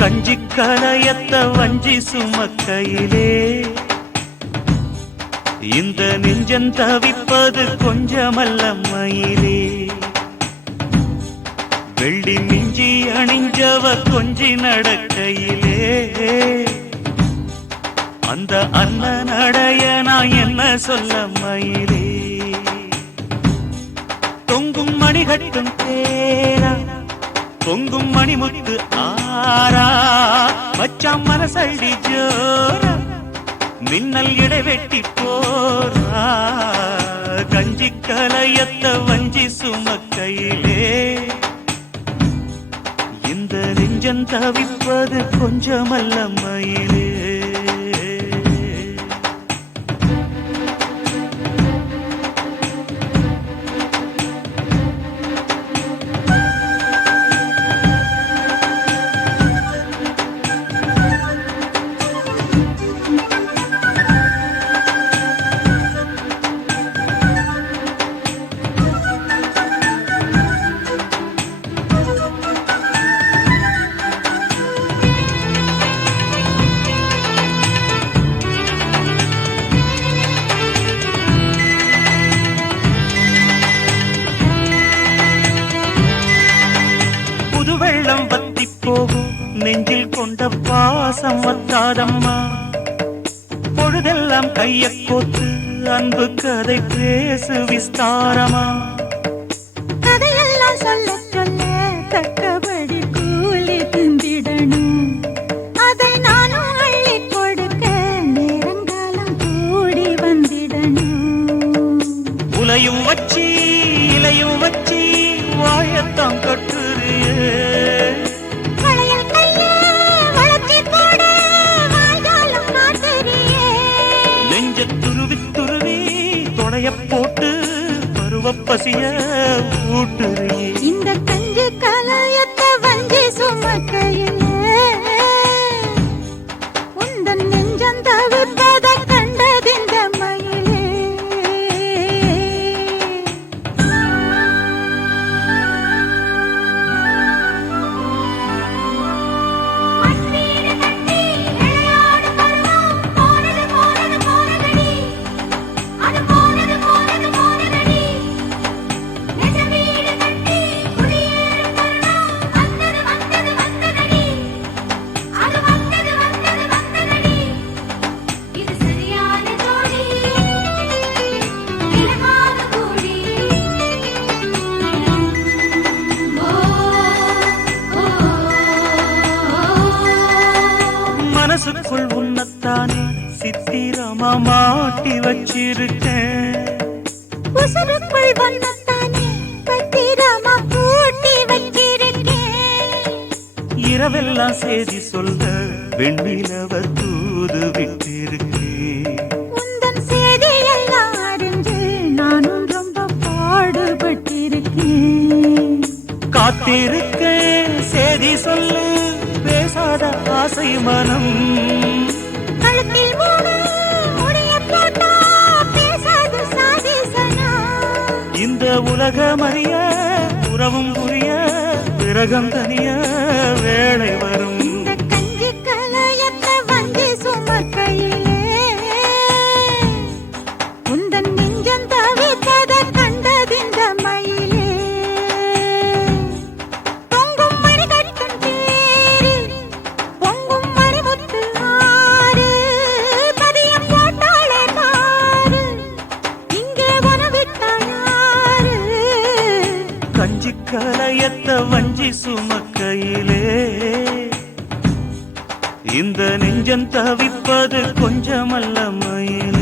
கஞ்சி கலையத்த வஞ்சி சுமக்கையிலே இந்த நெஞ்சம் தவிப்பது கொஞ்சமல்ல மயிலே. வெள்ளி மிஞ்சி அணிஞ்சவ கொஞ்சி நடக்கையிலே அந்த அண்ணன் அடைய நான் என்ன சொல்ல மயிலே. தொங்கும் மணிகட்டும் தேரா பொங்கும் மணிமுத்து ஆரா மச்சாம் மனசள்ளி ஜோரா மின்னல் இடைவெட்டி போரா கஞ்சி கலையத்த வஞ்சி சுமக்கையிலே இந்த நெஞ்சம் தவிப்பது கொஞ்சமல்ல மயிலே. வெள்ளம் வத்தி போகும் நெஞ்சில் கொண்ட பாசம் வத்தாதம்மா. பொழுதெல்லாம் கைய கோத்து அன்பு கதை பேசு விஸ்தாரமா. கதையெல்லாம் சொல்ல சொல்ல தக்கபடி கூலி திந்திடணும். அதை நானும் அள்ளி கொடுக்க நேரங்காலம் கூடி வந்திடணும். உலையும் வச்சி இலையும் வச்சி வாழத்தான் கட்டுறியே. நெஞ்ச துருவி துருவி தொடைய போட்டு பருவ பசிய ஊட்டுறியே. இந்த கஞ்சி கலையத்த வஞ்சி சுமக்கையிலே உந்தன் நெஞ்சம் தவிப்பத கண்டதிந்த மயிலே. மனசுக்குள் உன்னத்தானே சித்திரமா மாட்டி வச்சிருக்கேன். உசுருக்குள் வண்ணத்தானே பத்திரமா பூட்டி வச்சிருக்கேன். இரவெல்லாம் செய்தி சொல்ல வெண்ணிலவ தூது விட்டிருக்கேன். உந்தன் செய்தியெல்லாம் அறிஞ்சு நானும் ரொம்ப பாடுபட்டிருக்கேன். காத்திருக்கேன் செய்தி சொல்ல பேசாத ஆசை மனம். கழுத்தில் மூணு முடிய போட்டா பேசாது சாதிசனா. இந்த உலகம் அறிய உறவும் புரிய விரகம் தனிய வேளை வரும். இந்த கஞ்சி கலையத்த வஞ்சி சுமக்கையிலே உந்தன் நெஞ்சம் தவித்தத கண்டதிந்த மயிலே. பொங்கும் மணிகட்டும் தேரு பொங்கும் மணிமுத்து ஆறு பதியம் போட்டாளே பாரு இங்கே வனவிட்டாயாரு. கஞ்சி கலையத்த வஞ்சி சுமக்கையிலே இந்த நெஞ்சம் தவிப்பது கொஞ்சமல்ல மயிலே.